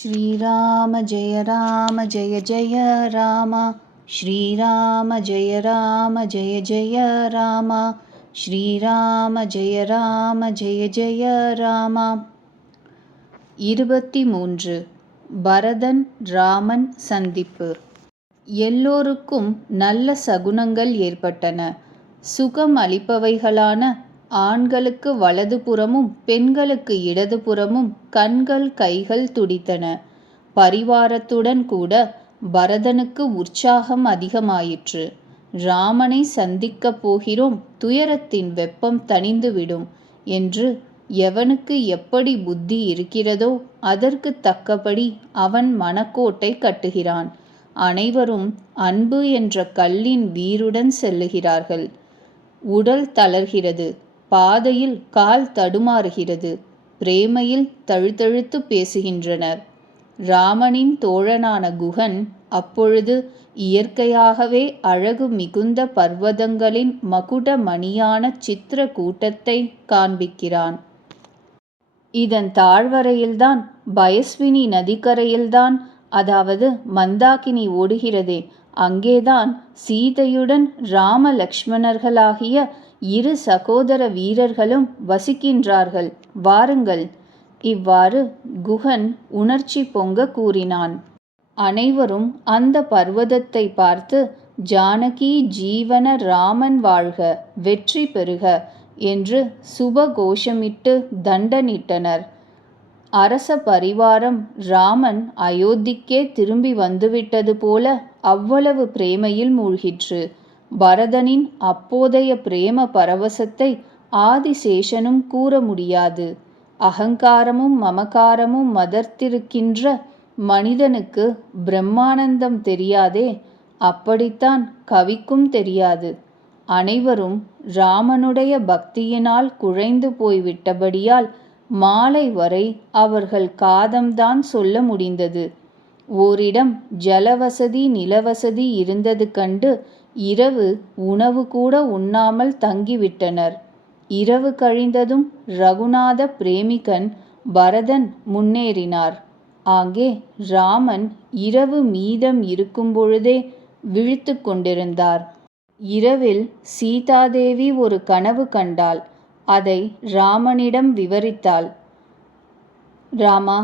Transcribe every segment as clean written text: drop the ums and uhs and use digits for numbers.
श्रीराम जय जय राम। श्रीराम जय जय राम। श्रीराम जय जय राम। 23 பரதன் ராமன் சந்திப்பு. எல்லோருக்கும் நல்ல சகுனங்கள் ஏற்பட்டன. சுகம் அளிப்பவைகளான ஆண்களுக்கு வலதுபுறமும் பெண்களுக்கு இடதுபுறமும் கண்கள் கைகள் துடித்தன. பரிவாரத்துடன் கூட பரதனுக்கு உற்சாகம் அதிகமாயிற்று. ராமனை சந்திக்கப் போகிறோம், துயரத்தின் வெப்பம் தணிந்துவிடும் என்று எவனுக்கு எப்படி புத்தி இருக்கிறதோ அதற்கு தக்கபடி அவன் மனக்கோட்டை கட்டுகிறான். அனைவரும் அன்பு என்ற கல்லின் வீருடன் செல்லுகிறார்கள். உடல் தளர்கிறது, பாதையில் கால் தடுமாறுகிறது. பிரேமையில் தழுத்தழுத்து பேசுகின்றனர். ராமனின் தோழனான குகன் அப்பொழுது இயற்கையாகவே அழகு மிகுந்த பர்வதங்களின் மகுடமணியான சித்திர கூட்டத்தை காண்பிக்கிறான். இதன் தாழ்வரையில்தான், பயஸ்வினி நதிக்கரையில்தான், அதாவது மந்தாகினி ஓடுகிறதே, அங்கேதான் சீதையுடன் ராம லக்ஷ்மணர்களாகிய இரு சகோதர வீரர்களும் வசிக்கின்றார்கள், வாருங்கள். இவ்வாறு குகன் உணர்ச்சி பொங்க கூறினான். அனைவரும் அந்த பர்வதத்தை பார்த்து ஜானகி ஜீவன ராமன் வாழ்க, வெற்றி பெறுக என்று சுபகோஷமிட்டு தண்டனிட்டனர். அரச பரிவாரம் ராமன் அயோத்திக்கே திரும்பி வந்துவிட்டது போல அவ்வளவு பிரேமையில் மூழ்கிற்று. பரதனின் அப்போதைய பிரேம பரவசத்தை ஆதிசேஷனும் கூற முடியாது. அகங்காரமும் மமகாரமும் மதர்த்திருக்கின்ற மனிதனுக்கு பிரம்மானந்தம் தெரியாதே, அப்படித்தான் கவிக்கும் தெரியாது. அனைவரும் ராமனுடைய பக்தியினால் குழைந்து போய்விட்டபடியால் மாலை வரை அவர்கள் காதம்தான் சொல்ல முடிந்தது. ஓரிடம் ஜலவசதி நிலவசதி இருந்தது கண்டு இரவு உணவு கூட உண்ணாமல் தங்கிவிட்டனர். இரவு கழிந்ததும் ரகுநாத பிரேமிகன் பரதன் முன்னேறினார். ஆங்கே ராமன் இரவு மீதம் இருக்கும் பொழுதே விழித்து கொண்டிருந்தார். இரவில் சீதாதேவி ஒரு கனவு கண்டாள். அதை ராமனிடம் விவரித்தாள். ராமா,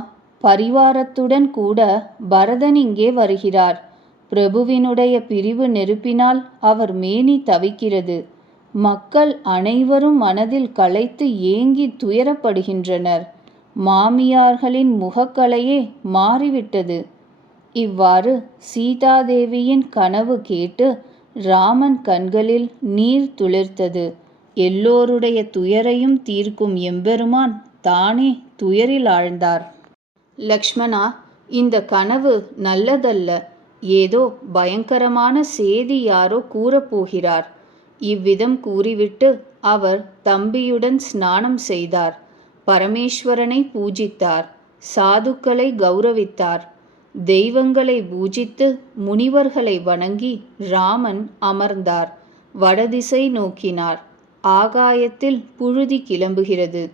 பரிவாரத்துடன் கூட பரதன் இங்கே வருகிறார். பிரபுவினுடைய பிரிவு நெருப்பினால் அவர் மேனி தவிக்கிறது. மக்கள் அனைவரும் மனதில் களைத்து ஏங்கி துயரப்படுகின்றனர். மாமியார்களின் முகக்கலையே மாறிவிட்டது. இவ்வாறு சீதாதேவியின் கனவு கேட்டு ராமன் கண்களில் நீர் துளிர்த்தது. எல்லோருடைய துயரையும் தீர்க்கும் எம்பெருமான் தானே துயரில் ஆழ்ந்தார். லக்ஷ்மணா, இந்த கனவு நல்லதல்ல. ஏதோ பயங்கரமான சேதி யாரோ கூறப்போகிறார். இவ்விதம் கூறிவிட்டு அவர் தம்பியுடன் ஸ்நானம் செய்தார். பரமேஸ்வரனை பூஜித்தார். சாதுக்களை கௌரவித்தார். தெய்வங்களை பூஜித்து முனிவர்களை வணங்கி ராமன் அமர்ந்தார். வடதிசை நோக்கினார். ஆகாயத்தில் புழுதி கிளம்புகிறது.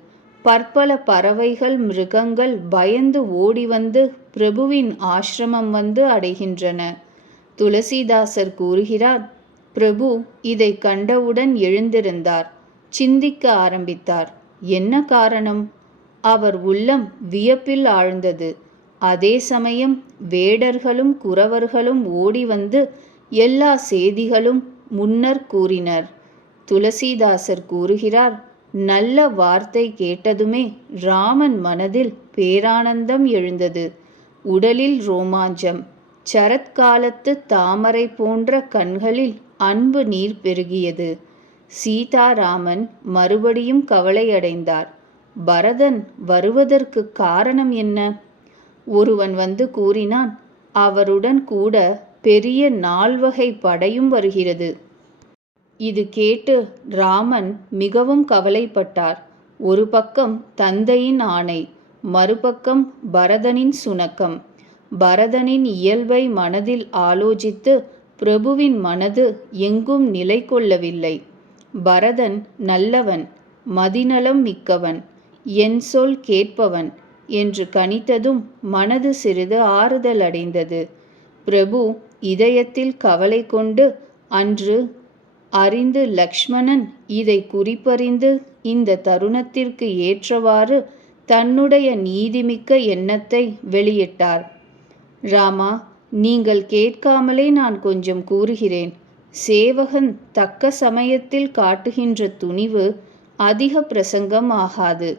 பற்பல பறவைகள் மிருகங்கள் பயந்து ஓடி வந்து பிரபுவின் ஆசிரமம் வந்து அடைகின்றன. துளசிதாசர் கூறுகிறார், பிரபு இதை கண்டவுடன் எழுந்திருந்தார். சிந்திக்க ஆரம்பித்தார். என்ன காரணம்? அவர் உள்ளம் வியப்பில் ஆழ்ந்தது. அதே சமயம் வேடர்களும் குறவர்களும் ஓடி வந்து எல்லா செய்திகளும் முன்னர் கூறினர். துளசிதாசர் கூறுகிறார், நல்ல வார்த்தை கேட்டதுமே ராமன் மனதில் பேரானந்தம் எழுந்தது. உடலில் ரோமாஞ்சம். சரத்காலத்து தாமரை போன்ற கண்களில் அன்பு நீர் பெருகியது. சீதாராமன் மறுபடியும் கவலையடைந்தார். பரதன் வருவதற்கு காரணம் என்ன? ஒருவன் வந்து கூறினான், அவருடன் கூட பெரிய 4 வகை படையும் வருகிறது. இது கேட்டு ராமன் மிகவும் கவலைப்பட்டார். ஒரு பக்கம் தந்தையின் ஆணை, மறுபக்கம் பரதனின் சுணக்கம். பரதனின் இயல்பை மனதில் ஆலோசித்து பிரபுவின் மனது எங்கும் நிலை கொள்ளவில்லை. பரதன் நல்லவன், மதிநலம் மிக்கவன், என் சொல் கேட்பவன், என்று கணித்ததும் மனது சிறிது ஆறுதல் அடைந்தது. பிரபு இதயத்தில் கவலை கொண்டு அன்று அறிந்து லக்ஷ்மணன் இதை குறிப்பறிந்து இந்த தருணத்திற்கு ஏற்றவாறு தன்னுடைய நீதிமிக்க எண்ணத்தை வெளியிட்டார். ராமா, நீங்கள் கேட்காமலே நான் கொஞ்சம் கூறுகிறேன். சேவகன் தக்க சமயத்தில் காட்டுகின்ற துணிவு அதிக பிரசங்கம் ஆகாது.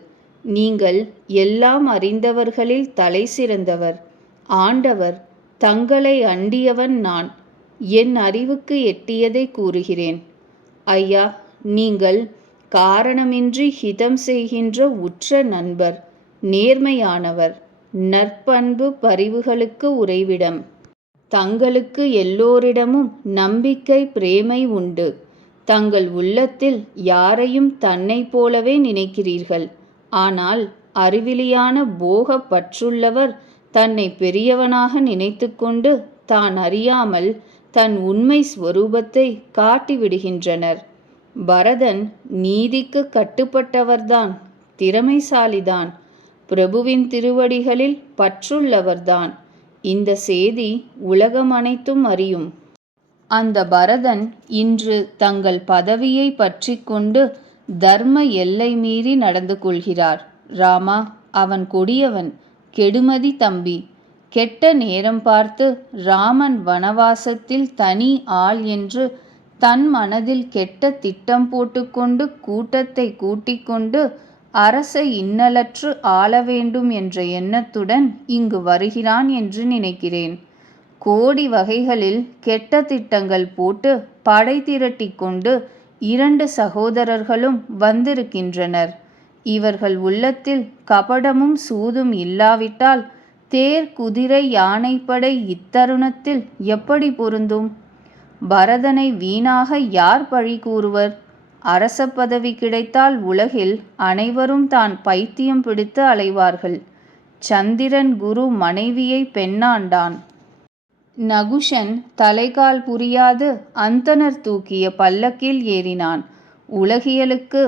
நீங்கள் எல்லாம் அறிந்தவர்களில் தலை சிறந்தவர். ஆண்டவர் தங்களை அண்டியவன் நான். என் அறிவுக்கு எட்டியதை கூறுகிறேன். ஐயா, நீங்கள் காரணமின்றி ஹிதம் செய்கின்ற உற்ற நண்பர், நேர்மையானவர், நற்பண்பு பரிவுகளுக்கு உறைவிடம். தங்களுக்கு எல்லோரிடமும் நம்பிக்கை பிரேமை உண்டு. தங்கள் உள்ளத்தில் யாரையும் தன்னை போலவே நினைக்கிறீர்கள். ஆனால் அறிவிலியான போக பற்றுள்ளவர் தன்னை பெரியவனாக நினைத்து கொண்டு தான் அறியாமல் தன் உண்மை ஸ்வரூபத்தை காட்டிவிடுகின்றனர். பரதன் நீதிக்கு கட்டுப்பட்டவர்தான், திறமைசாலிதான், பிரபுவின் திருவடிகளில் பற்றுள்ளவர்தான். இந்த செய்தி உலகம் அனைத்தும் அறியும். அந்த பரதன் இன்று தங்கள் பதவியை பற்றி கொண்டு தர்ம எல்லை மீறி நடந்து கொள்கிறார். ராமா, அவன் கொடியவன், கெடுமதி தம்பி. கெட்ட நேரம் பார்த்து ராமன் வனவாசத்தில் தனி ஆள் என்று தன் மனதில் கெட்ட திட்டம் போட்டுக்கொண்டு கூட்டத்தை கூட்டிக் கொண்டு அரசை இன்னலற்று ஆள வேண்டும் என்ற எண்ணத்துடன் இங்கு வருகிறான் என்று நினைக்கிறேன். கோடி வகைகளில் கெட்ட திட்டங்கள் போட்டு படை திரட்டி கொண்டு 2 சகோதரர்களும் வந்திருக்கின்றனர். இவர்கள் உள்ளத்தில் கபடமும் சூதும் இல்லாவிட்டால் தேர், குதிரை, யானைப்படை இத்தருணத்தில் எப்படி பொருந்தும்? பரதனை வீணாக யார் பழி கூறுவர்? அரச பதவி கிடைத்தால் உலகில் அனைவரும் தான் பைத்தியம் பிடித்து அலைவார்கள். சந்திரன் குரு மனைவியை பெண்ணாண்டான். நகுஷன் தலைகால் புரியாது அந்தனர் தூக்கிய பல்லக்கில் ஏறினான். உலகியலுக்கு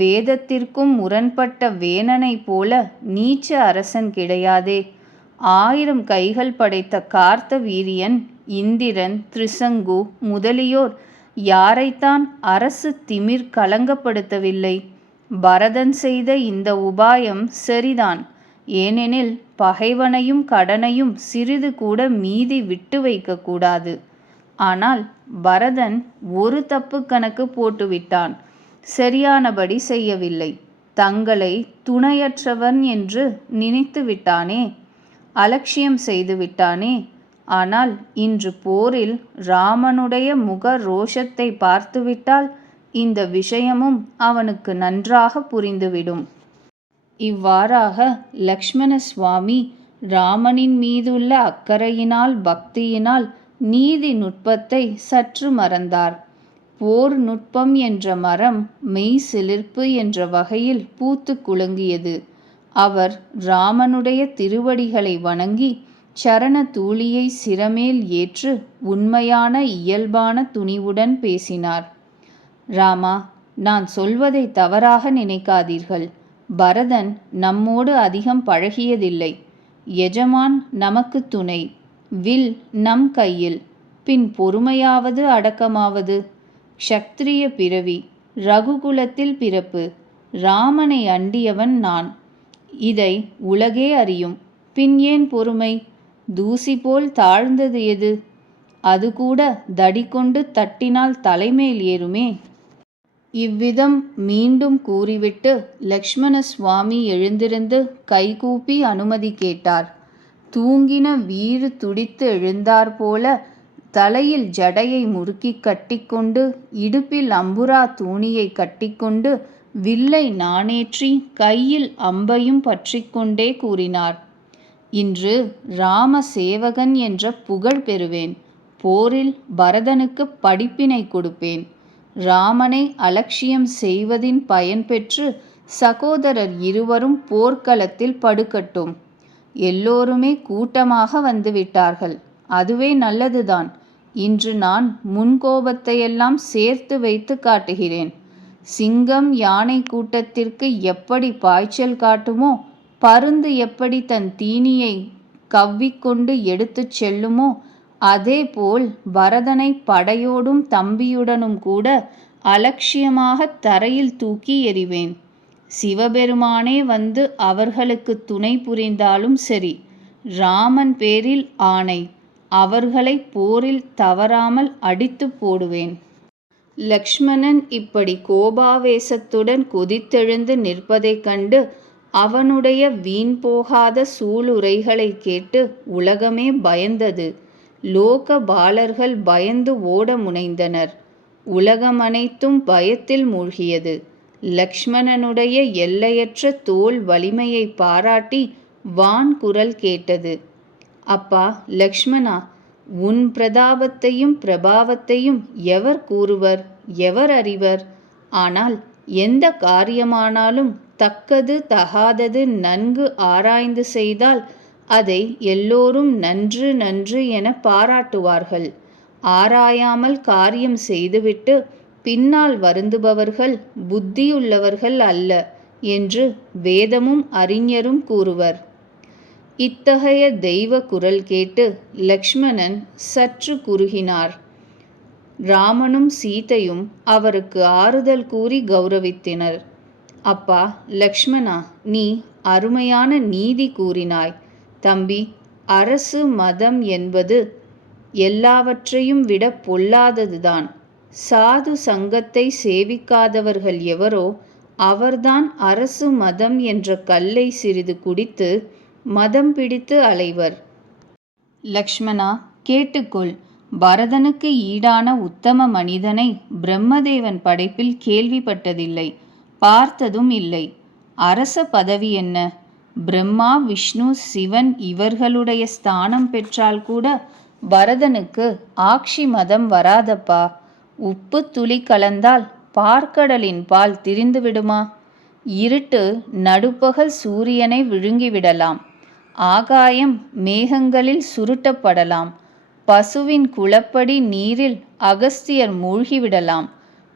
வேதத்திற்கும் முரண்பட்ட வேணனை போல நீச்ச அரசன் கிடையாதே. 1000 கைகள் படைத்த கார்த்த வீரியன், இந்திரன், திரிசங்கு முதலியோர் யாரைத்தான் அரசு திமிர் கலங்கப்படுத்தவில்லை? பரதன் செய்த இந்த உபாயம் சரிதான். ஏனெனில் பகைவனையும் கடனையும் சிறிது கூட மீதி விட்டு வைக்கக்கூடாது. ஆனால் பரதன் ஒரு தப்பு கணக்கு போட்டுவிட்டான். சரியானபடி செய்யவில்லை. தங்களை துணையற்றவன் என்று நினைத்து விட்டானே, அலட்சியம் செய்து விட்டானே. ஆனால் இன்று போரில் ராமனுடைய முக ரோஷத்தை பார்த்துவிட்டால் இந்த விஷயமும் அவனுக்கு நன்றாக புரிந்துவிடும். இவ்வாறாக லக்ஷ்மண சுவாமி ராமனின் மீதுள்ள அக்கறையினால் பக்தியினால் நீதி நுட்பத்தை சற்று மறந்தார். போர் நுட்பம் என்ற மரம் மெய் சிலிர்ப்பு என்ற வகையில் பூத்து குலுங்கியது. அவர் ராமனுடைய திருவடிகளை வணங்கி சரண தூளியை சிரமேல் ஏற்று உண்மையான இயல்பான துணிவுடன் பேசினார். ராமா, நான் சொல்வதை தவறாக நினைக்காதீர்கள். பரதன் நம்மோடு அதிகம் பழகியதில்லை. எஜமான் நமக்கு துணை, வில் நம் கையில், பின் பொறுமையாவது அடக்கமாவது. க்ஷத்ரிய பிறவி, ரகுகுலத்தில் பிறப்பு. ராமனை அண்டியவன் நான். இதை உலகே அறியும். பின் ஏன் பொறுமை? தூசி போல் தாழ்ந்தது எது? அது கூட தடிகொண்டு தட்டினால் தலைமேல் ஏறுமே. இவ்விதம் மீண்டும் கூறிவிட்டு லக்ஷ்மண சுவாமி எழுந்திருந்து கைகூப்பி அனுமதி கேட்டார். தூங்கின வீறு துடித்து எழுந்தாற்போல தலையில் ஜடையை முறுக்கி கட்டிக்கொண்டு இடுப்பில் அம்புரா தூணியை கட்டிக்கொண்டு வில்லை நாணேற்றி கையில் அம்பையும் பற்றிக்கொண்டே கூறினார். இன்று ராம சேவகன் என்ற புகழ் பெறுவேன். போரில் பரதனுக்கு படிப்பினை கொடுப்பேன். ராமனை அலட்சியம் செய்வதின் பயன் பெற்று சகோதரர் இருவரும் போர்க்களத்தில் படுக்கட்டும். எல்லோருமே கூட்டமாக வந்துவிட்டார்கள். அதுவே நல்லதுதான். இன்று நான் முன்கோபத்தையெல்லாம் சேர்த்து வைத்து காட்டுகிறேன். சிங்கம் யானை கூட்டத்திற்கு எப்படி பாய்ச்சல் காட்டுமோ பருந்து எப்படி தன் தீனியை கவ்விக்கொண்டு எடுத்துச் செல்லுமோ அதேபோல் பரதனை படையோடும் தம்பியுடனும் கூட அலட்சியமாகத் தரையில் தூக்கி எறிவேன். சிவபெருமானே வந்து அவர்களுக்கு துணை புரிந்தாலும் சரி, ராமன் பேரில் ஆணை, அவர்களை போரில் தவறாமல் அடித்து போடுவேன். லக்ஷ்மணன் இப்படி கோபாவேசத்துடன் கொதித்தெழுந்து நிற்பதைக் கண்டு அவனுடைய வீண் போகாத சூளுரைகளை கேட்டு உலகமே பயந்தது. லோக பாலர்கள் பயந்து ஓட முனைந்தனர். உலகம் அனைத்தும் பயத்தில் மூழ்கியது. லக்ஷ்மணனுடைய எல்லையற்ற தோள் வலிமையை பாராட்டி வான்குரல் கேட்டது. அப்பா லக்ஷ்மணா, உன் பிரதாபத்தையும் பிரபாவத்தையும் எவர் கூறுவர், எவர் அறிவர்? ஆனால் எந்த காரியமானாலும் தக்கது தகாதது நன்கு ஆராய்ந்து செய்தால் அதை எல்லோரும் நன்று நன்று என பாராட்டுவார்கள். ஆராயாமல் காரியம் செய்துவிட்டு பின்னால் வருந்துபவர்கள் புத்தியுள்ளவர்கள் அல்ல என்று வேதமும் அறிஞரும் கூறுவர். இத்தகைய தெய்வ குரல் கேட்டு லக்ஷ்மணன் சற்று குறுகினார். ராமனும் சீதையும் அவருக்கு ஆறுதல் கூறி கௌரவித்தனர். அப்பா லக்ஷ்மணா, நீ அருமையான நீதி கூறினாய். தம்பி, அரசு மதம் என்பது எல்லாவற்றையும் விட பொல்லாததுதான். சாது சங்கத்தை சேவிக்காதவர்கள் எவரோ அவர்தான் அரசு மதம் என்ற கல்லை சிறிது குடித்து மதம் பிடித்து அலைவர். லக்ஷ்மணா, கேட்டுக்கொள். பரதனுக்கு ஈடான உத்தம மனிதனை பிரம்மதேவன் படைப்பில் கேள்விப்பட்டதில்லை, பார்த்ததும் இல்லை. அரச பதவி என்ன? பிரம்மா, விஷ்ணு, சிவன் இவர்களுடைய ஸ்தானம் பெற்றால் கூட பரதனுக்கு ஆக்ஷி மதம் வராதப்பா. உப்பு துளி கலந்தால் பார்க்கடலின் பால் திரிந்து விடுமா? இருட்டு நடுப்பகல் சூரியனை விழுங்கிவிடலாம். ஆகாயம் மேகங்களில் சுருட்டப்படலாம். பசுவின் குளப்படி நீரில் அகஸ்தியர் மூழ்கிவிடலாம்.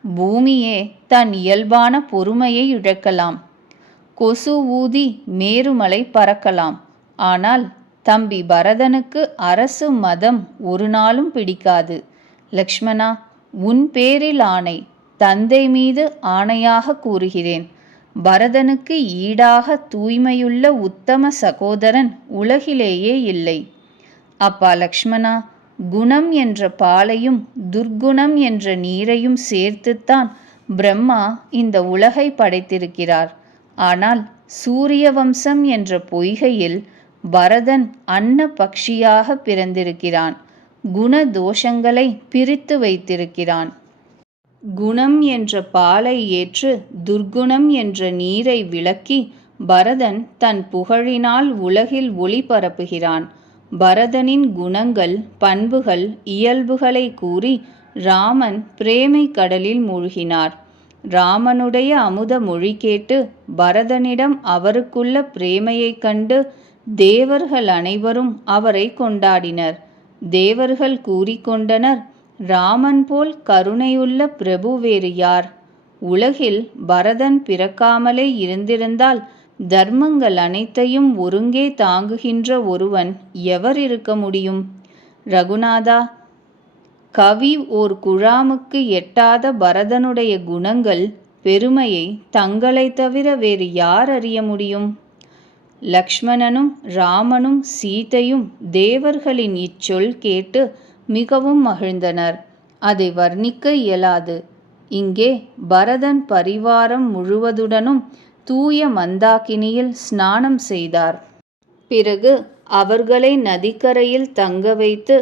பூமியே தன் இயல்பான பொறுமையை இழக்கலாம். கொசு ஊதி மேருமலை பறக்கலாம். ஆனால் தம்பி பரதனுக்கு அரசு மதம் ஒரு நாளும் பிடிக்காது. லக்ஷ்மணா, உன் பேரில் ஆணை, தந்தை மீது ஆணையாக கூறுகிறேன். பரதனுக்கு ஈடாக தூய்மையுள்ள உத்தம சகோதரன் உலகிலேயே இல்லை. அப்பா லக்ஷ்மணா, குணம் என்ற பாலையும் துர்க்குணம் என்ற நீரையும் சேர்த்துத்தான் பிரம்மா இந்த உலகை படைத்திருக்கிறார். ஆனால் சூரிய வம்சம் என்ற பொய்கையில் பரதன் அன்ன பக்ஷியாக பிறந்திருக்கிறான். குண தோஷங்களை பிரித்து வைத்திருக்கிறான். குணம் என்ற பாலை ஏற்று துர்க்குணம் என்ற நீரை விளக்கி பரதன் தன் புகழினால் உலகில் ஒளி பரப்புகிறான். பரதனின் குணங்கள், பண்புகள், இயல்புகளை கூறி ராமன் பிரேமை கடலில் மூழ்கினார். ராமனுடைய அமுத மொழி கேட்டு பரதனிடம் அவருக்குள்ள பிரேமையைக் கண்டு தேவர்கள் அனைவரும் அவரை கொண்டாடினர். தேவர்கள் கூறிக்கொண்டனர், ராமன் போல் கருணையுள்ள பிரபு வேறு யார்? உலகில் பரதன் பிறக்காமலே இருந்திருந்தால் தர்மங்கள் அனைத்தையும் ஒருங்கே தாங்குகின்ற ஒருவன் எவர் இருக்க முடியும்? ரகுநாதா, கவி ஓர் குழாமுக்கு எட்டாத பரதனுடைய குணங்கள், பெருமையை தங்களை தவிர வேறு யார் அறிய முடியும்? லக்ஷ்மணனும் ராமனும் சீதையும் தேவர்களின் இச்சொல் கேட்டு மிகவும் மகிழ்ந்தனர். அதை வர்ணிக்க இயலாது. இங்கே பரதன் பரிவாரம் முழுவதுடனும் தூய மந்தாகினியில் ஸ்நானம் செய்தார். பிறகு அவர்களை நதிக்கரையில் தங்க வைத்து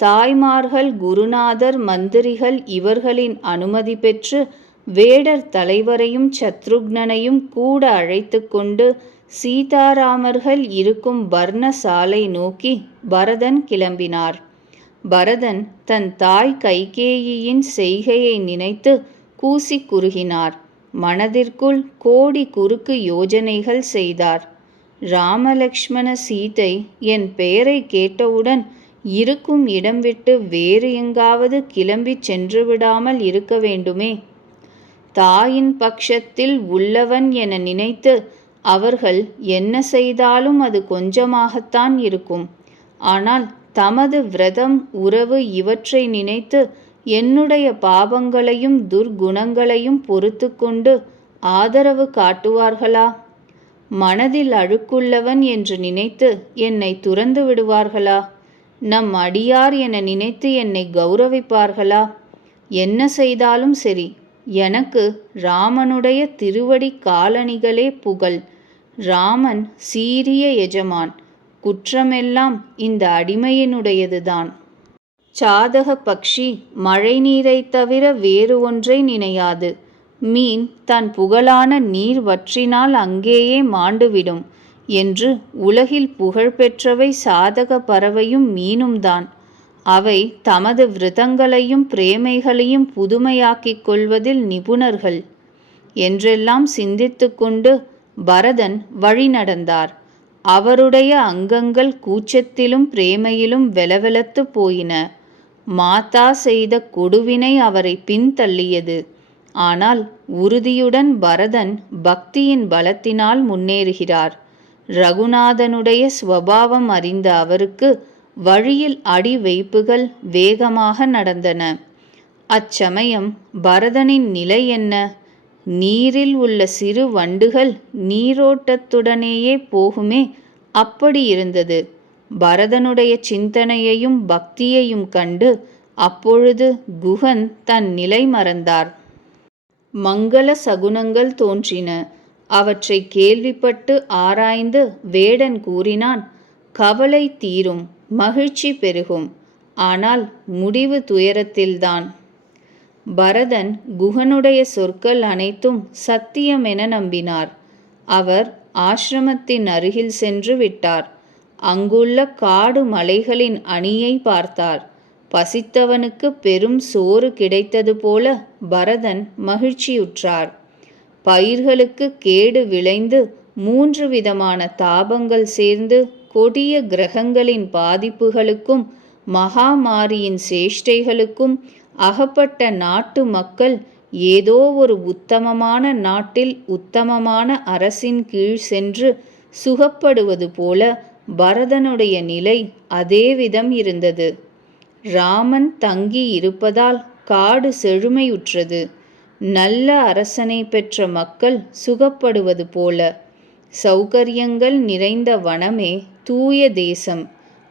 தாய்மார்கள், குருநாதர், மந்திரிகள் இவர்களின் அனுமதி பெற்று வேடர் தலைவரையும் சத்ருக்னனையும் கூட அழைத்து கொண்டு சீதாராமர்கள் இருக்கும் பர்ணசாலை நோக்கி பரதன் கிளம்பினார். பரதன் தன் தாய் கைகேயியின் செய்கையை நினைத்து கூசி குறுகினார். மனதிற்குள் கோடி குறுக்கு யோஜனைகள் செய்தார். ராமலக்ஷ்மண சீதை என் பெயரை கேட்டவுடன் இருக்கும் இடம் விட்டு வேறு எங்காவது கிளம்பி சென்று விடாமல் இருக்க வேண்டுமே. தாயின் பட்சத்தில் உள்ளவன் என நினைத்து அவர்கள் என்ன செய்தாலும் அது கொஞ்சமாகத்தான் இருக்கும். ஆனால் தமது விரதம், உறவு இவற்றை நினைத்து என்னுடைய பாவங்களையும் துர்குணங்களையும் பொறுத்து கொண்டு ஆதரவு காட்டுவார்களா? மனதில் அழுக்குள்ளவன் என்று நினைத்து என்னை துறந்து விடுவார்களா? நம் அடியார் என நினைத்து என்னை கௌரவிப்பார்களா? என்ன செய்தாலும் சரி, எனக்கு ராமனுடைய திருவடி காலணிகளே புகழ். ராமன் சீரிய எஜமான். குற்றமெல்லாம் இந்த அடிமையினுடையதுதான். சாதக பக்ஷி மழை நீரைத் தவிர வேறு ஒன்றை நினையாது. மீன் தன் புகழான நீர் வற்றினால் அங்கேயே மாண்டுவிடும் என்று உலகில் புகழ்பெற்றவை சாதக பறவையும் மீனும்தான். அவை தமது விரதங்களையும் பிரேமைகளையும் புதுமையாக்கிக் கொள்வதில் நிபுணர்கள் என்றெல்லாம் சிந்தித்து கொண்டு பரதன் வழி நடந்தார். அவருடைய அங்கங்கள் கூச்சத்திலும் பிரேமையிலும் வெலவெலத்து போயின. மாதா செய்த கொடுவினை அவரை பின்தள்ளியது. ஆனால் உறுதியுடன் பரதன் பக்தியின் பலத்தினால் முன்னேறுகிறார். ரகுநாதனுடைய ஸ்வபாவம் அறிந்த அவருக்கு வழியில் அடி வைப்புகள் வேகமாக நடந்தன. அச்சமயம் பரதனின் நிலை என்ன? நீரில் உள்ள சிறு வண்டுகள் நீரோட்டத்துடனேயே போகுமே, அப்படி இருந்தது. பரதனுடைய சிந்தனையையும் பக்தியையும் கண்டு அப்பொழுது குகன் தன் நிலை மறந்தார். மங்கள சகுனங்கள் தோன்றின. அவற்றை கேள்விப்பட்டு ஆராய்ந்து வேடன் கூறினான், கவலை தீரும், மகிழ்ச்சி பெருகும். ஆனால் முடிவு துயரத்தில்தான். பரதன் குகனுடைய சொற்கள் அனைத்தும் சத்தியம் என நம்பினார். அவர் ஆசிரமத்தின் அருகில் சென்று விட்டார். அங்குள்ள காடு மலைகளின் அணியை பார்த்தார். பசித்தவனுக்கு பெரும் சோறு கிடைத்தது போல பரதன் மகிழ்ச்சியுற்றார். பயிர்களுக்கு கேடு விளைந்து 3 விதமான தாபங்கள் சேர்ந்து கொடிய கிரகங்களின் பாதிப்புகளுக்கும் மகாமாரியின் சேஷ்டைகளுக்கும் அகப்பட்ட நாட்டு மக்கள் ஏதோ ஒரு உத்தமமான நாட்டில் உத்தமமான அரசின் கீழ் சென்று சுகப்படுவது போல பரதனுடைய நிலை அதேவிதம் இருந்தது. ராமன் தங்கி இருப்பதால் காடு செழுமையுற்றது. நல்ல அரசனை பெற்ற மக்கள் சுகப்படுவது போல. சௌகரியங்கள் நிறைந்த வனமே தூய தேசம்.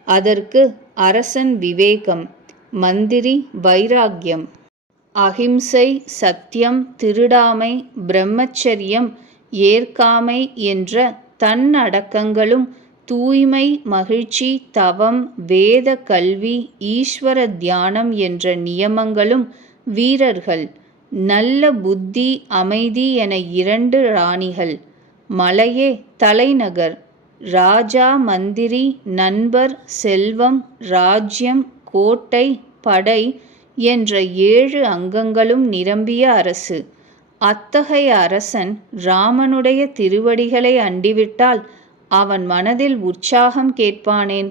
அதற்கு அரசன் விவேகம், மந்திரி வைராக்கியம். அகிம்சை, சத்தியம், திருடாமை, பிரம்மச்சரியம், ஏற்காமை என்ற தன்னடக்கங்களும் தூய்மை, மகிழ்ச்சி, தவம், வேத கல்வி, ஈஸ்வர தியானம் என்ற நியமங்களும் வீரர்கள். நல்ல புத்தி, அமைதி என 2 ராணிகள். மலையே தலைநகர். ராஜா, மந்திரி, நண்பர், செல்வம், ராஜ்யம், கோட்டை, படை என்ற 7 அங்கங்களும் நிரம்பிய அரசு. அத்தகைய அரசன் ராமனுடைய திருவடிகளை அண்டிவிட்டால் அவன் மனதில் உற்சாகம் கேட்பானேன்?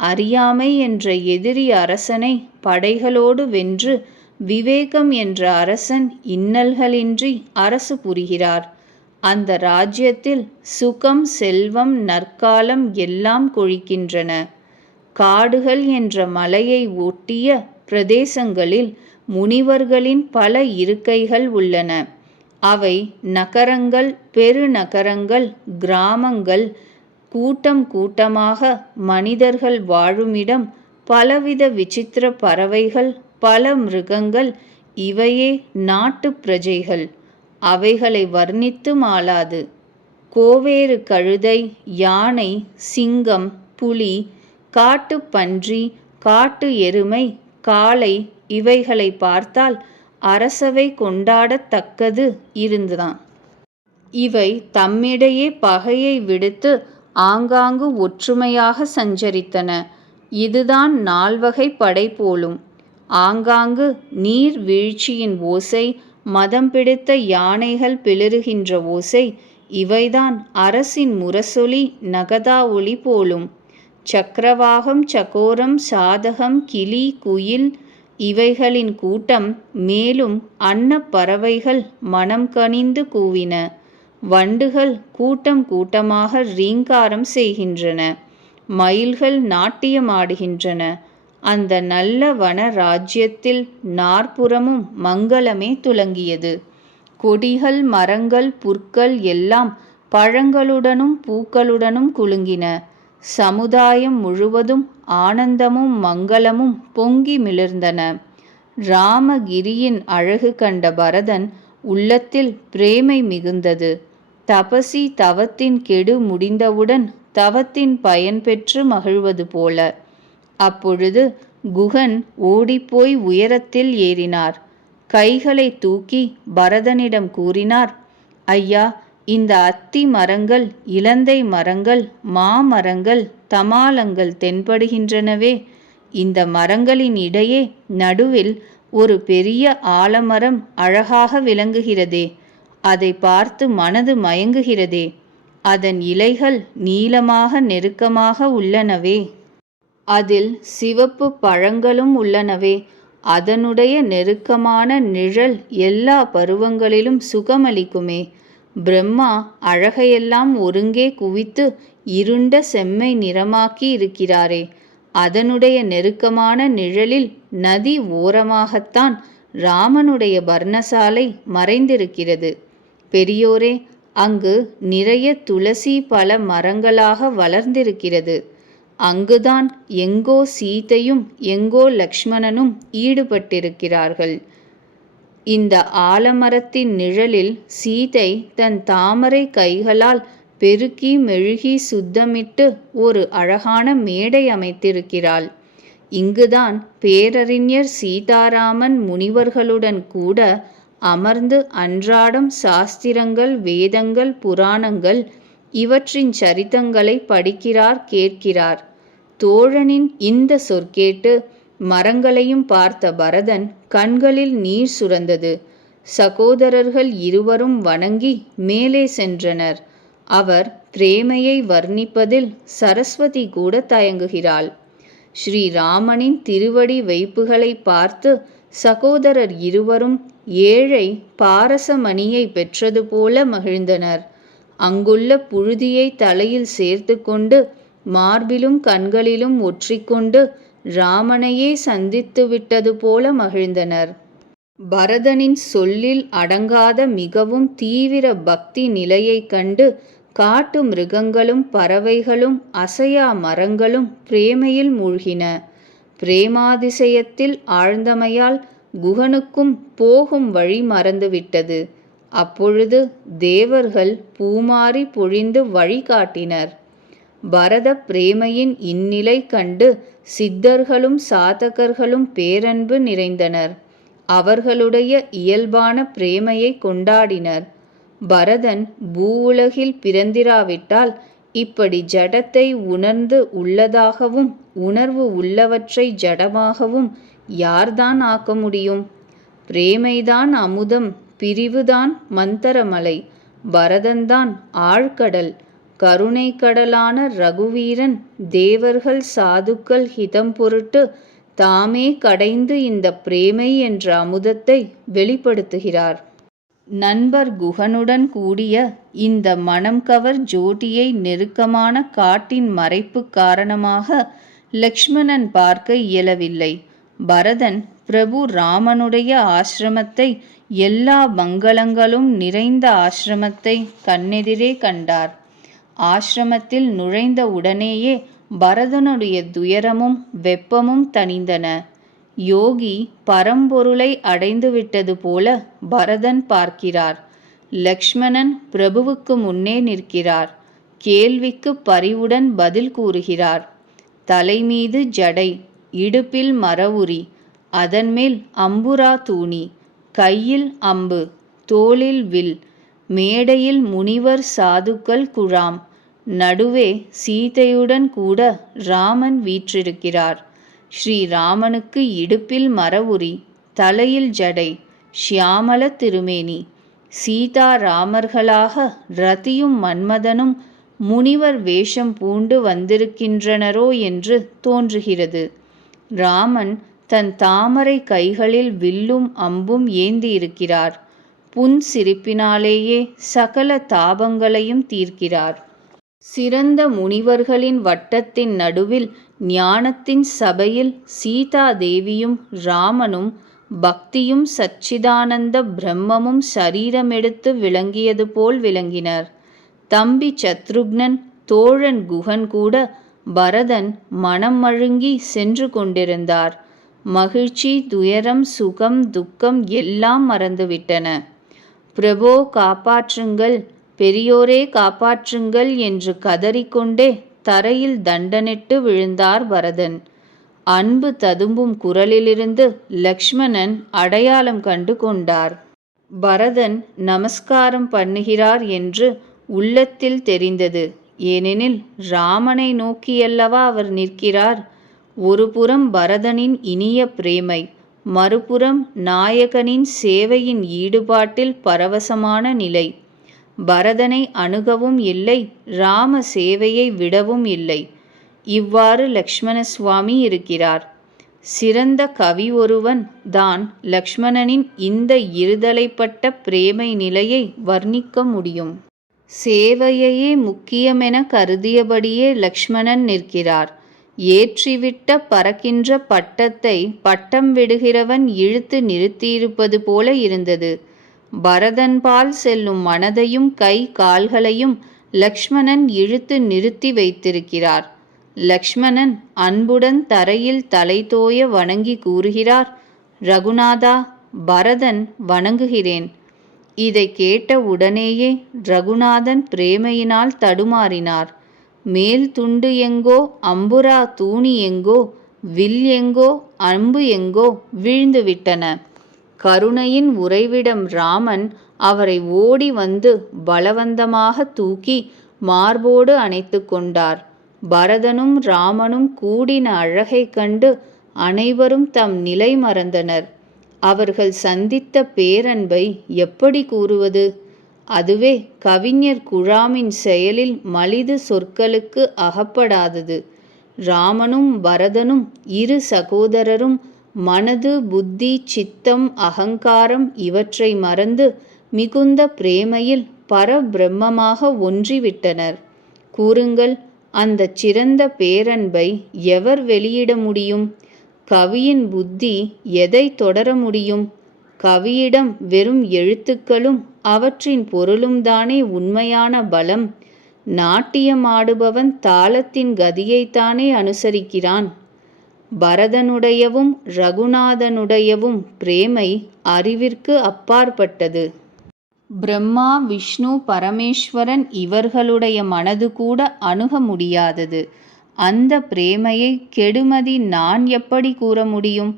அறியாமை என்ற எதிரி அரசனை படைகளோடு வென்று விவேகம் என்ற அரசன் இன்னல்களின்றி அரசு புரிகிறார். அந்த ராஜ்யத்தில் சுகம், செல்வம், நற்காலம் எல்லாம் கொழிக்கின்றன. காடுகள் என்ற மலையை ஒட்டிய பிரதேசங்களில் முனிவர்களின் பல இருக்கைகள் உள்ளன. அவை நகரங்கள், பெருநகரங்கள், கிராமங்கள், கூட்டம் கூட்டமாக மனிதர்கள் வாழுமிடம், பலவித விசித்திர பறவைகள், பல மிருகங்கள், இவையே நாட்டு பிரஜைகள். அவைகளை வர்ணித்து மாளாது. கோவேறு கழுதை, யானை, சிங்கம், புலி, காட்டு பன்றி, காட்டு எருமை, காளை இவைகளை பார்த்தால் அரசவை கொண்டாடத்தக்கது இருந்துதான். இவை தம்மிடையே பகையை விடுத்து ஆங்காங்கு ஒற்றுமையாக சஞ்சரித்தன. இதுதான் 4 படை போலும். ஆங்காங்கு நீர் வீழ்ச்சியின் ஓசை, மதம் பிடித்த யானைகள் பிளறுகின்ற ஓசை, இவைதான் அரசின் முரசொலி, நகதா ஒலி போலும். சக்கரவாகம், சகோரம், சாதகம், கிளி, குயில் இவைகளின் கூட்டம். மேலும் அன்னப்பறவைகள் மனம் கனிந்து கூவின. வண்டுகள் கூட்டம் கூட்டமாக ரீங்காரம் செய்கின்றன. மயில்கள் நாட்டியமாடுகின்றன. அந்த நல்ல வன ராஜ்யத்தில் நாற்புறமும் மங்களமே துலங்கியது. கொடிகள், மரங்கள், புற்கள் எல்லாம் பழங்களுடனும் பூக்களுடனும் குலுங்கின. சமுதாயம் முழுவதும் ஆனந்தமும் மங்களமும் பொங்கி மிளிர்ந்தன. ராமகிரியின் அழகு கண்ட பரதன் உள்ளத்தில் பிரேமை மிகுந்தது. தபசி தவத்தின் கெடு முடிந்தவுடன் தவத்தின் பயன் பெற்று மகிழ்வது போல. அப்பொழுது குகன் ஓடிப்போய் உயரத்தில் ஏறினார். கைகளை தூக்கி பரதனிடம் கூறினார், ஐயா, இந்த அத்தி மரங்கள், இலந்தை மரங்கள், மாமரங்கள், தமாலங்கள் தென்படுகின்றனவே. இந்த மரங்களின் இடையே நடுவில் ஒரு பெரிய ஆலமரம் அழகாக விளங்குகிறதே. அதை பார்த்து மனது மயங்குகிறதே. அதன் இலைகள் நீளமாக நெருக்கமாக உள்ளனவே. அதில் சிவப்பு பழங்களும் உள்ளனவே. அதனுடைய நெருக்கமான நிழல் எல்லா பருவங்களிலும் சுகமளிக்குமே. பிரம்மா அழகையெல்லாம் ஒருங்கே குவித்து இருண்ட செம்மை நிறமாக்கி இருக்கிறாரே. அதனுடைய நெருக்கமான நிழலில் நதி ஓரமாகத்தான் ராமனுடைய பர்ணசாலை மறைந்திருக்கிறது. பெரியோரே, அங்கு நிறைய துளசி பல மரங்களாக வளர்ந்திருக்கிறது. அங்குதான் எங்கோ சீதையும் எங்கோ லக்ஷ்மணனும் ஈடுபட்டிருக்கிறார்கள். இந்த ஆலமரத்தின் நிழலில் சீதை தன் தாமரை கைகளால் பெருக்கி மெழுகி சுத்தமிட்டு ஒரு அழகான மேடை அமைத்திருக்கிறாள். இங்குதான் பேரறிஞர் சீதாராமன் முனிவர்களுடன் கூட அமர்ந்து அன்றாடம் சாஸ்திரங்கள், வேதங்கள், புராணங்கள் இவற்றின் சரித்தங்களை படிக்கிறார், கேட்கிறார். தோழனின் இந்த சொற்கேட்டு மரங்களையும் பார்த்த பரதன் கண்களில் நீர் சுரந்தது. சகோதரர்கள் இருவரும் வணங்கி மேலே சென்றனர். அவர் பிரேமையை வர்ணிப்பதில் சரஸ்வதி கூட தயங்குகிறாள். ஸ்ரீராமனின் திருவடி வைப்புகளை பார்த்து சகோதரர் இருவரும் ஏழை பாரசமணியை பெற்றது போல மகிழ்ந்தனர். அங்குள்ள புழுதியை தலையில் சேர்த்து கொண்டு மார்பிலும் கண்களிலும் ஒற்றிக்கொண்டு ராமனையே சந்தித்து விட்டது போல மகிழ்ந்தனர். பரதனின் சொல்லில் அடங்காத மிகவும் தீவிர பக்தி நிலையை கண்டு காட்டு மிருகங்களும் பறவைகளும் அசையா மரங்களும் பிரேமையில் மூழ்கின. பிரேமாதிசயத்தில் ஆழ்ந்தமையால் குகனுக்கும் போகும் வழி மறந்துவிட்டது. அப்பொழுது தேவர்கள் பூமாரி பொழிந்து வழிகாட்டினர். பரத பிரேமையின் இந்நிலை கண்டு சித்தர்களும் சாதகர்களும் பேரன்பு நிறைந்தனர். அவர்களுடைய இயல்பான பிரேமையை கொண்டாடினர். பரதன் பூவுலகில் பிறந்திராவிட்டால் இப்படி ஜடத்தை உணர்ந்து உள்ளதாகவும் உணர்வு உள்ளவற்றை ஜடமாகவும் யார்தான் ஆக்க முடியும்? பிரேமைதான் அமுதம், பிரிவுதான் மந்தரமலை, பரதன்தான் ஆழ்கடல். கருணை கடலான ரகுவீரன் தேவர்கள் சாதுக்கள் ஹிதம் பொருட்டு தாமே கடைந்து இந்த பிரேமை என்ற அமுதத்தை வெளிப்படுத்துகிறார். நண்பர் குகனுடன் கூடிய இந்த மனம் கவர் ஜோடியை நெருக்கமான காட்டின் மறைப்பு காரணமாக லக்ஷ்மணன் பார்க்க இயலவில்லை. பரதன் பிரபு ராமனுடைய ஆசிரமத்தை, எல்லா மங்களங்களும் நிறைந்த ஆசிரமத்தை கண்ணெதிரே கண்டார். ஆசிரமத்தில் நுழைந்த உடனேயே பரதனுடைய துயரமும் வெப்பமும் தணிந்தன. யோகி பரம்பொருளை அடைந்துவிட்டது போல பரதன் பார்க்கிறார். லக்ஷ்மணன் பிரபுவுக்கு முன்னே நிற்கிறார். கேள்விக்கு பரிவுடன் பதில் கூறுகிறார். தலைமீது ஜடை, இடுப்பில் மரவுரி, அதன்மேல் அம்புரா தூணி, கையில் அம்பு, தோளில் வில், மேடையில் முனிவர் சாதுக்கள் குழாம், நடுவே சீதையுடன் கூட ராமன் வீற்றிருக்கிறார். ஸ்ரீராமனுக்கு இடுப்பில் மரவுரி, தலையில் ஜடை, ஷியாமல திருமேனி. சீதா ராமர்களாக ரதியும் மன்மதனும் முனிவர் வேஷம் பூண்டு வந்திருக்கின்றனரோ என்று தோன்றுகிறது. ராமன் தன் தாமரை கைகளில் வில்லும் அம்பும் ஏந்தியிருக்கிறார். புன்சிரிப்பினாலேயே சகல தாபங்களையும் தீர்க்கிறார். சிறந்த முனிவர்களின் வட்டத்தின் நடுவில் ஞானத்தின் சபையில் சீதா தேவியும் ராமனும் பக்தியும் சச்சிதானந்த பிரம்மமும் சரீரமெடுத்து விளங்கியது போல் விளங்கினர். தம்பி சத்ருக்னன், தோழன் குகன் கூட பரதன் மனம் மழுங்கி சென்று கொண்டிருந்தார். மகிழ்ச்சி, துயரம், சுகம், துக்கம் எல்லாம் மறந்துவிட்டன. பிரபோ காப்பாற்றுங்கள், பெரியோரே காப்பாற்றுங்கள் என்று கதறிக்கொண்டே தரையில் தண்டனிட்டு விழுந்தார் பரதன். அன்பு ததும்பும் குரலிலிருந்து லக்ஷ்மணன் அடையாளம் கண்டு கொண்டார். பரதன் நமஸ்காரம் பண்ணுகிறார் என்று உள்ளத்தில் தெரிந்தது. ஏனெனில் ராமனை நோக்கியல்லவா அவர் நிற்கிறார். ஒரு புறம் பரதனின் இனிய பிரேமை, மறுபுறம் நாயகனின் சேவையின் ஈடுபாட்டில் பரவசமான நிலை. பரதனை அணுகவும் இல்லை, ராம சேவையை விடவும் இல்லை. இவ்வாறு லக்ஷ்மண சுவாமி இருக்கிறார். சிறந்த கவி ஒருவன் தான் லக்ஷ்மணனின் இந்த இருதலைப்பட்ட பிரேமை நிலையை வர்ணிக்க முடியும். சேவையையே முக்கியமென கருதியபடியே லக்ஷ்மணன் நிற்கிறார். ஏற்றிவிட்ட பறக்கின்ற பட்டத்தை பட்டம் விடுகிறவன் இழுத்து நிறுத்தியிருப்பது போல இருந்தது. பரதன்பால் செல்லும் மனதையும் கை கால்களையும் லக்ஷ்மணன் இழுத்து நிறுத்தி வைத்திருக்கிறார். லக்ஷ்மணன் அன்புடன் தரையில் தலை தோய வணங்கி கூறுகிறார், ரகுநாதா, பரதன் வணங்குகிறேன். இதை கேட்ட உடனேயே ரகுநாதன் பிரேமையினால் தடுமாறினார். மேல் துண்டு எங்கோ, அம்புரா தூணி எங்கோ, வில் எங்கோ, அம்பு எங்கோ வீழ்ந்துவிட்டன. கருணையின் உறைவிடம் ராமன் அவரை ஓடி வந்து பலவந்தமாக தூக்கி மார்போடு அணைத்து கொண்டார். பரதனும் ராமனும் கூடின அழகைக் கண்டு அனைவரும் தம் நிலை மறந்தனர். அவர்கள் சந்தித்த பேரன்பை எப்படி கூறுவது? அதுவே கவிஞர் குழாமின் செயலில் மலிது சொற்களுக்கு அகப்படாதது. ராமனும் பரதனும் இரு சகோதரரும் மனது, புத்தி, சித்தம், அகங்காரம் இவற்றை மறந்து மிகுந்த பிரேமையில் பரபிரம்மமாக ஒன்றிவிட்டனர். கூறுங்கள், அந்த சிறந்த பேரன்பை எவர் வெளியிட முடியும்? கவியின் புத்தி எதை தொடர முடியும்? கவியிடம் வெறும் எழுத்துக்களும் அவற்றின் பொருளும் தானே உண்மையான பலம். நாட்டியமாடுபவன் தாளத்தின் கதியைத்தானே அனுசரிக்கிறான். பரதனுடையவும் ரகுநாதனுடையவும் பிரேமை அறிவிற்கு அப்பாற்பட்டது. பிரம்மா, விஷ்ணு, பரமேஸ்வரன் இவர்களுடைய மனது கூட அணுக முடியாதது. அந்த பிரேமையை கெடுமதி நான் எப்படி கூற முடியும்?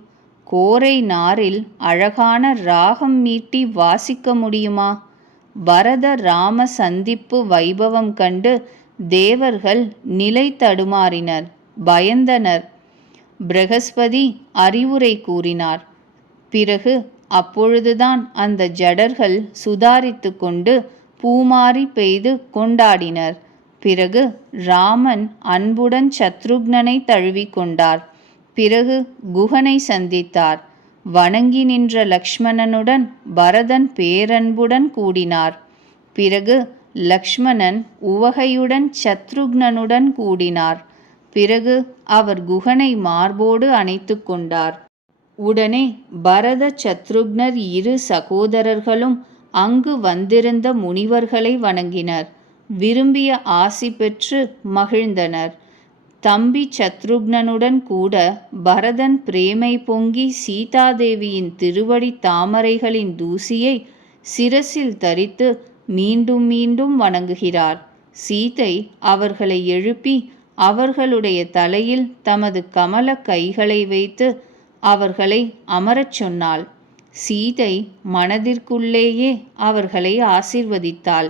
கோரை நாரில் அழகான ராகம் மீட்டி வாசிக்க முடியுமா? பரத ராம சந்திப்பு வைபவம் கண்டு தேவர்கள் நிலை தடுமாறினர், பயந்தனர். பிரகஸ்பதி அறிவுரை கூறினார். பிறகு அப்பொழுதுதான் அந்த ஜடர்கள் சுதாரித்து கொண்டு பூமாரி பெய்து கொண்டாடினர். பிறகு ராமன் அன்புடன் சத்ருக்னனை தழுவிக்கொண்டார். பிறகு குகனை சந்தித்தார். வணங்கி நின்ற லக்ஷ்மணனுடன் பரதன் பேரன்புடன் கூடினார். பிறகு லக்ஷ்மணன் உவகையுடன் சத்ருக்னனுடன் கூடினார். பிறகு அவர் குகனை மார்போடு அணைத்து கொண்டார். உடனே பரத சத்ருக்னர் இரு சகோதரர்களும் அங்கு வந்திருந்த முனிவர்களை வணங்கினர். விரும்பிய ஆசி பெற்று மகிழ்ந்தனர். தம்பி சத்ருக்னனுடன் கூட பரதன் பிரேமை பொங்கி சீதாதேவியின் திருவடி தாமரைகளின் தூசியை சிரசில் தரித்து மீண்டும் மீண்டும் வணங்குகிறார். சீதை அவர்களை எழுப்பி அவர்களுடைய தலையில் தமது கமல கைகளை வைத்து அவர்களை அமரச் சொன்னாள். சீதை மனதிற்குள்ளேயே அவர்களை ஆசீர்வதித்தாள்.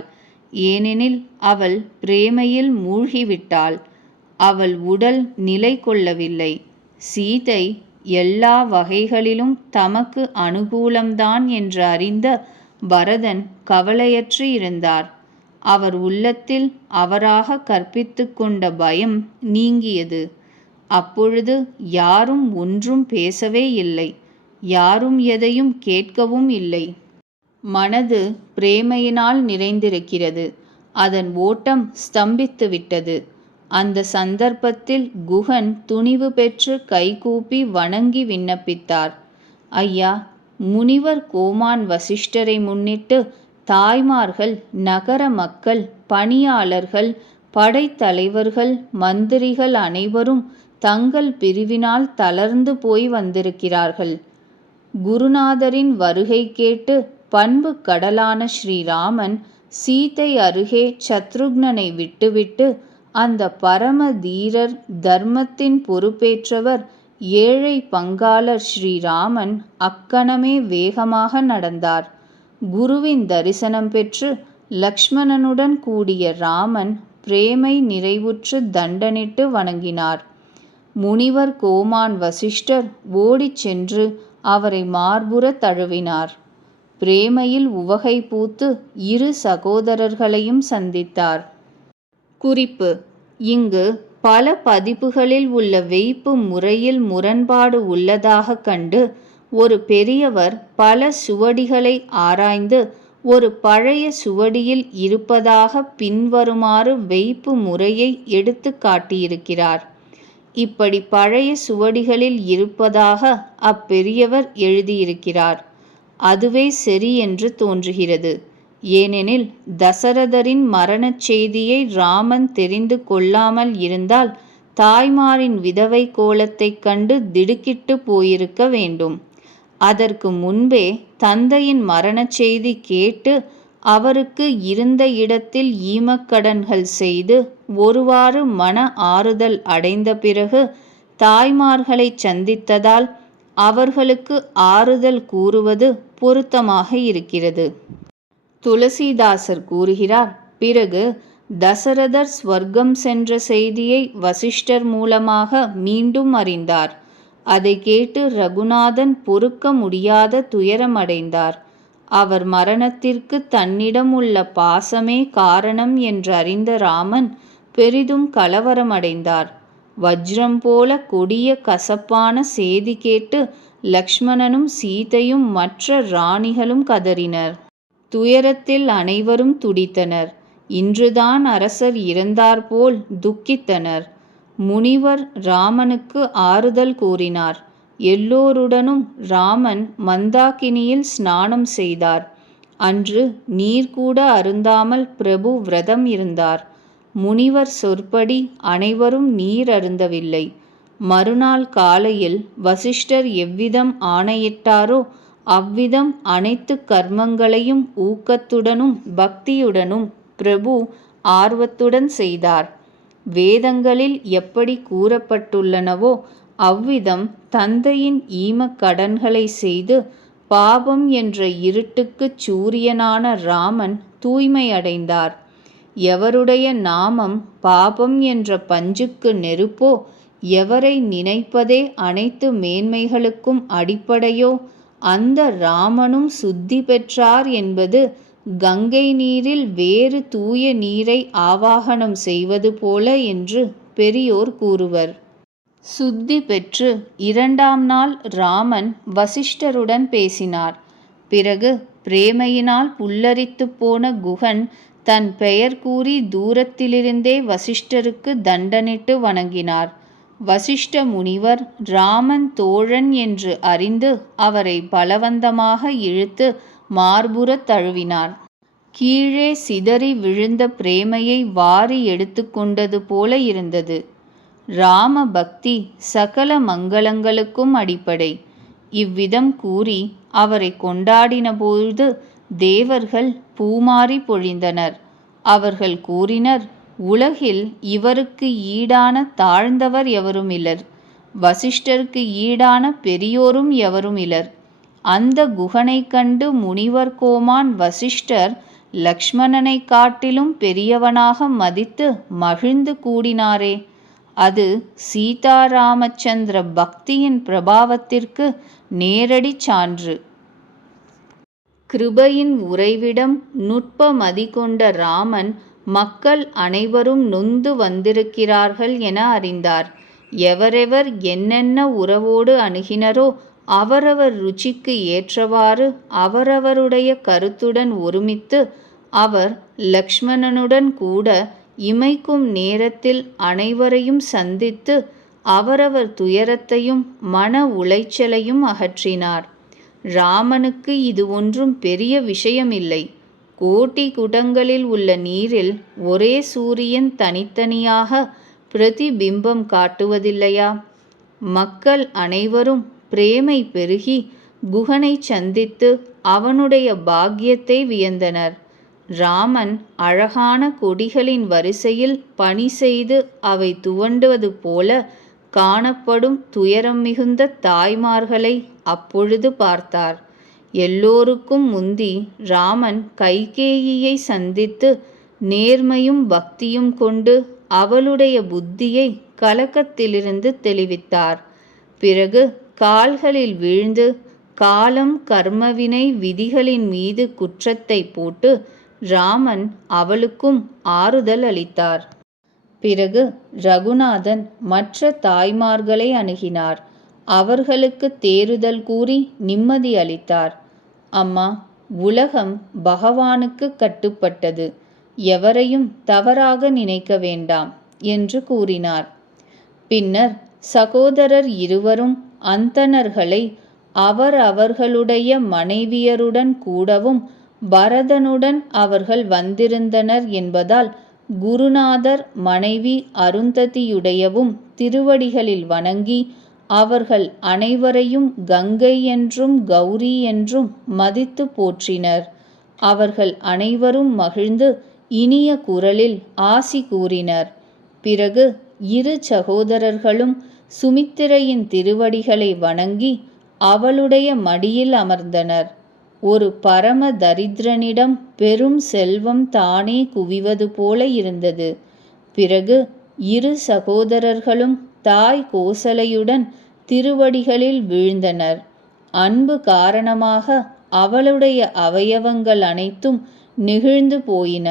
ஏனெனில் அவள் பிரேமையில் மூழ்கிவிட்டாள். அவள் உடல் நிலை கொள்ளவில்லை. சீதை எல்லா வகைகளிலும் தமக்கு அனுகூலம்தான் என்று அறிந்த பரதன் கவலையற்று இருந்தார். அவர் உள்ளத்தில் அவராக கற்பித்து கொண்ட பயம் நீங்கியது. அப்பொழுது யாரும் ஒன்றும் பேசவே இல்லை. யாரும் எதையும் கேட்கவும் இல்லை. மனது பிரேமையினால் நிறைந்திருக்கிறது. அதன் ஓட்டம் ஸ்தம்பித்துவிட்டது. அந்த சந்தர்ப்பத்தில் குகன் துணிவு பெற்று கைகூப்பி வணங்கி விண்ணப்பித்தார். ஐயா, முனிவர் கோமான் வசிஷ்டரை முன்னிட்டு தாய்மார்கள், நகர மக்கள், பணியாளர்கள், படைத்தலைவர்கள், மந்திரிகள் அனைவரும் தங்கள் பிரிவினால் தளர்ந்து போய் வந்திருக்கிறார்கள். குருநாதரின் வருகை கேட்டு பண்பு கடலான ஸ்ரீராமன் சீதை அருகே சத்ருக்னனை விட்டுவிட்டு அந்த பரம தீரர், தர்மத்தின் பொறுப்பேற்றவர், ஏழை பங்காளர் ஸ்ரீராமன் அக்கணமே வேகமாக நடந்தார். குருவின் தரிசனம் பெற்று லக்ஷ்மணனுடன் கூடிய ராமன் பிரேமை நிறைவுற்று தண்டனிட்டு வணங்கினார். முனிவர் கோமான் வசிஷ்டர் ஓடிச் சென்று அவரை மார்புற தழுவினார். பிரேமையில் உவகை பூத்து இரு சகோதரர்களையும் சந்தித்தார். குறிப்பு: இங்கு பல பதிப்புகளில் உள்ள வைப்பு முறையில் முரண்பாடு உள்ளதாக கண்டு ஒரு பெரியவர் பல சுவடிகளை ஆராய்ந்து ஒரு பழைய சுவடியில் இருப்பதாக பின்வருமாறு வைப்பு முறையை எடுத்து காட்டியிருக்கிறார். இப்படி பழைய சுவடிகளில் இருப்பதாக அப்பெரியவர் எழுதியிருக்கிறார். அதுவே சரி என்று தோன்றுகிறது. ஏனெனில் தசரதரின் மரணச் செய்தியை ராமன் தெரிந்து கொள்ளாமல் இருந்தால் தாய்மாரின் விதவை கோலத்தைக் கண்டு திடுக்கிட்டு போயிருக்க வேண்டும். அதற்கு முன்பே தந்தையின் மரணச் செய்தி கேட்டு அவருக்கு இருந்த இடத்தில் ஈமக்கடன்கள் செய்து ஒருவாறு மன ஆறுதல் அடைந்த பிறகு தாய்மார்களை சந்தித்ததால் அவர்களுக்கு ஆறுதல் கூறுவது பொருத்தமாக இருக்கிறது. துளசிதாசர் கூறுகிறார், பிறகு தசரதர் ஸ்வர்க்கம் சென்ற செய்தியை வசிஷ்டர் மூலமாக மீண்டும் அறிந்தார். அதை கேட்டு ரகுநாதன் பொறுக்க முடியாத துயரமடைந்தார். அவர் மரணத்திற்கு தன்னிடம் உள்ள பாசமே காரணம் என்றறிந்த ராமன் பெரிதும் கலவரமடைந்தார். வஜ்ரம் போல கொடிய கசப்பான சேதி கேட்டு லக்ஷ்மணனும் சீதையும் மற்ற ராணிகளும் கதறினர். துயரத்தில் அனைவரும் துடித்தனர். இன்றுதான் அரசர் இறந்தாற்போல் துக்கித்தனர். முனிவர் ராமனுக்கு ஆறுதல் கூறினார். எல்லோருடனும் ராமன் மந்தாகினியில் ஸ்நானம் செய்தார். அன்று நீர் கூட அருந்தாமல் பிரபு விரதம் இருந்தார். முனிவர் சொற்படி அனைவரும் நீர் அருந்தவில்லை. மறுநாள் காலையில் வசிஷ்டர் எவ்விதம் ஆணையிட்டாரோ அவ்விதம் அனைத்து கர்மங்களையும் ஊக்கத்துடனும் பக்தியுடனும் பிரபு ஆர்வத்துடன் செய்தார். வேதங்களில் எப்படி கூறப்பட்டுள்ளனவோ அவ்விதம் தந்தையின் ஈமக் கடன்களை செய்து பாபம் என்ற இருட்டுக்குச் சூரியனான ராமன் தூய்மையடைந்தார். எவருடைய நாமம் பாபம் என்ற பஞ்சுக்கு நெருப்போ, எவரை நினைப்பதே அனைத்து மேன்மைகளுக்கும் அடிப்படையோ அந்த ராமனும் சுத்தி பெற்றார் என்பது கங்கை நீரில் வேறு தூய நீரை ஆவாகனம் செய்வது போல என்று பெரியோர் கூறுவர். சுத்தி பெற்று 2ஆம் நாள் ராமன் வசிஷ்டருடன் பேசினார். பிறகு பிரேமையினால் புல்லரித்து போன குகன் தன் பெயர் கூறி தூரத்திலிருந்தே வசிஷ்டருக்கு தண்டனிட்டு வணங்கினார். வசிஷ்ட முனிவர் ராமன் தோழன் என்று அறிந்து அவரை பலவந்தமாக இழுத்து மார்புறத் தழுவினார். கீழே சிதறி விழுந்த பிரேமையை வாரி எடுத்து கொண்டது போல இருந்தது. ராம பக்தி சகல மங்களங்களுக்கும் அடிப்படை. இவ்விதம் கூறி அவரை கொண்டாடினபோது தேவர்கள் பூமாரி பொழிந்தனர். அவர்கள் கூறினர், உலகில் இவருக்கு ஈடான தாழ்ந்தவர் எவரும் இலர். வசிஷ்டருக்கு ஈடான பெரியோரும் எவரும் இலர். அந்த குகனை கண்டு முனிவர் கோமான் வசிஷ்டர் லக்ஷ்மணனை காட்டிலும் பெரியவனாக மதித்து மகிழ்ந்து கூடினாரே, அது சீதாராமச்சந்திர பக்தியின் பிரபாவத்திற்கு நேரடி சான்று. கிருபையின் உறைவிடம் நுட்ப மதி கொண்ட ராமன் மக்கள் அனைவரும் நொந்து வந்திருக்கிறார்கள் என அறிந்தார். எவரெவர் என்னென்ன உறவோடு அணுகினரோ அவரவர் ருச்சிக்கு ஏற்றவாறு அவரவருடைய கருத்துடன் ஒருமித்து அவர் லக்ஷ்மணனுடன் கூட இமைக்கும் நேரத்தில் அனைவரையும் சந்தித்து அவரவர் துயரத்தையும் மன உளைச்சலையும் அகற்றினார். ராமனுக்கு இது ஒன்றும் பெரிய விஷயமில்லை. கோட்டி குடங்களில் உள்ள நீரில் ஒரே சூரியன் தனித்தனியாக பிரதிபிம்பம் காட்டுவதில்லையா? மக்கள் அனைவரும் பிரேமை பெருகி குகனை சந்தித்து அவனுடைய பாக்கியத்தை வியந்தனர். ராமன் அழகான கொடிகளின் வரிசையில் பணி செய்து அவை துவண்டுவது போல காணப்படும் துயரம் மிகுந்த தாய்மார்களை அப்பொழுது பார்த்தார். எல்லோருக்கும் முந்தி ராமன் கைகேயியை சந்தித்து நேர்மையும் பக்தியும் கொண்டு அவளுடைய புத்தியை கலக்கத்திலிருந்து தெளிவித்தார். பிறகு கால்களில் வீழ்ந்து காலம் கர்மவினை விதிகளின் மீது குற்றத்தை போட்டு ராமன் அவளுக்கும் ஆறுதல் அளித்தார். பிறகு ரகுநாதன் மற்ற தாய்மார்களை அணுகினார். அவர்களுக்கு தேறுதல் கூறி நிம்மதி அளித்தார். அம்மா, உலகம் பகவானுக்கு கட்டுப்பட்டது, எவரையும் தவறாக நினைக்க வேண்டாம் என்று கூறினார். பின்னர் சகோதரர் இருவரும் அந்தணர்களை அவர்களுடைய மனைவியருடன் கூடவும் பரதனுடன் அவர்கள் வந்திருந்தனர் என்பதால் குருநாதர் மனைவி அருந்ததியுடையவும் திருவடிகளில் வணங்கி அவர்கள் அனைவரையும் கங்கை என்றும் கௌரி என்றும் மதித்து போற்றினர். அவர்கள் அனைவரும் மகிழ்ந்து இனிய குரலில் ஆசி கூறினர். பிறகு இரு சகோதரர்களும் சுமித்திரையின் திருவடிகளை வணங்கி அவளுடைய மடியில் அமர்ந்தனர். ஒரு பரம தரித்திரனிடம் பெரும் செல்வம் தானே குவிவது போல இருந்தது. பிறகு இரு சகோதரர்களும் தாய் கோசலையுடன் திருவடிகளில் வீழ்ந்தனர். அன்பு காரணமாக அவளுடைய அவயவங்கள் அனைத்தும் நெகிழ்ந்து போயின.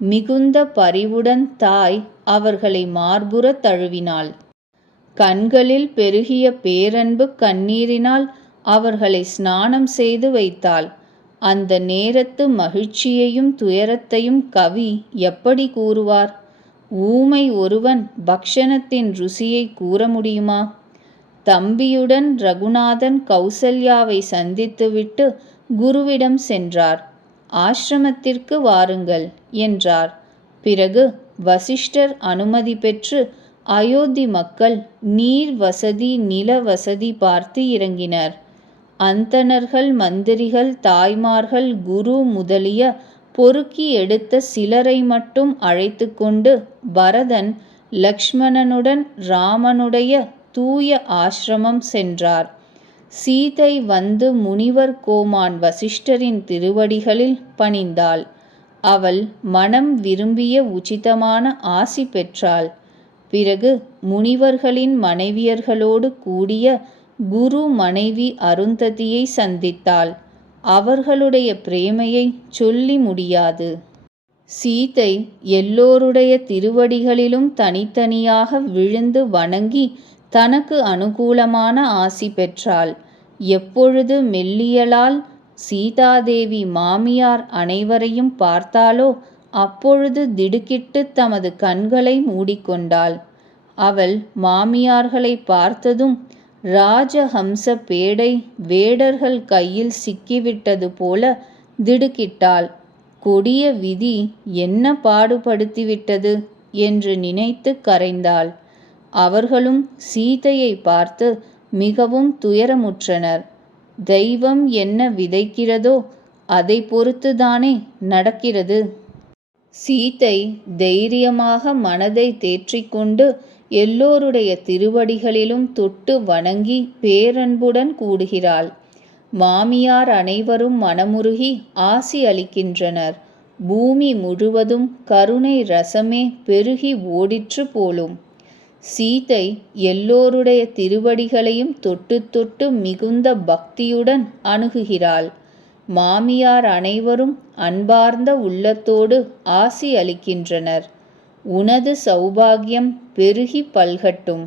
மிகுந்த பரிவுடன் தாய் அவர்களை மார்புற தழுவினாள். கண்களில் பெருகிய பேரன்பு கண்ணீரினால் அவர்களை ஸ்நானம் செய்து வைத்தாள். அந்த நேரத்து மகிழ்ச்சியையும் துயரத்தையும் கவி எப்படி கூறுவார்? ஊமை ஒருவன் பக்ஷணத்தின் ருசியை கூற முடியுமா? தம்பியுடன் ரகுநாதன் கௌசல்யாவை சந்தித்துவிட்டு குருவிடம் சென்றார். ஆசிரமத்திற்கு வாருங்கள் என்றார். பிறகு வசிஷ்டர் அனுமதி பெற்று அயோத்தி மக்கள் நீர் வசதி நில வசதி பார்த்து இறங்கினர். அந்தணர்கள், மந்திரிகள், தாய்மார்கள், குரு முதலிய பொறுக்கி எடுத்த சிலரை மட்டும் அழைத்து கொண்டு பரதன் லக்ஷ்மணனுடன் ராமனுடைய தூய ஆசிரமம் சென்றார். சீதை வந்து முனிவர் கோமான் வசிஷ்டரின் திருவடிகளில் பணிந்தாள். அவள் மனம் விரும்பிய உச்சிதமான ஆசி பெற்றாள். பிறகு முனிவர்களின் மனைவியர்களோடு கூடிய குரு மனைவி அருந்ததியை சந்தித்தாள். அவர்களுடைய பிரேமையை சொல்லி முடியாது. சீதை எல்லோருடைய திருவடிகளிலும் தனித்தனியாக விழுந்து வணங்கி தனக்கு அனுகூலமான ஆசி பெற்றாள். எப்பொழுது மெல்லியலால் சீதாதேவி மாமியார் அனைவரையும் பார்த்தாளோ அப்பொழுது திடுக்கிட்டு தமது கண்களை மூடிக்கொண்டாள். அவள் மாமியார்களை பார்த்ததும் ராஜஹம்ச பேடை வேடர்கள் கையில் சிக்கிவிட்டது போல திடுக்கிட்டாள். கொடிய விதி என்ன பாடுபடுத்திவிட்டது என்று நினைத்து கரைந்தாள். அவர்களும் சீதையை பார்த்து மிகவும் துயரமுற்றனர். தெய்வம் என்ன விதைக்கிறதோ அதை பொறுத்துதானே நடக்கிறது. சீதை தைரியமாக மனதை தேற்றிக்கொண்டு எல்லோருடைய திருவடிகளிலும் தொட்டு வணங்கி பேரன்புடன் கூடுகிறாள். மாமியார் அனைவரும் மனமுருகி ஆசி அளிக்கின்றனர். பூமி முழுவதும் கருணை ரசமே பெருகி ஓடிற்று போலும். சீதை எல்லோருடைய திருவடிகளையும் தொட்டு தொட்டு மிகுந்த பக்தியுடன் அணுகுகிறாள். மாமியார் அனைவரும் அன்பார்ந்த உள்ளத்தோடு ஆசி அளிக்கின்றனர். உனது சௌபாகியம் பெருகி பல்கட்டும்.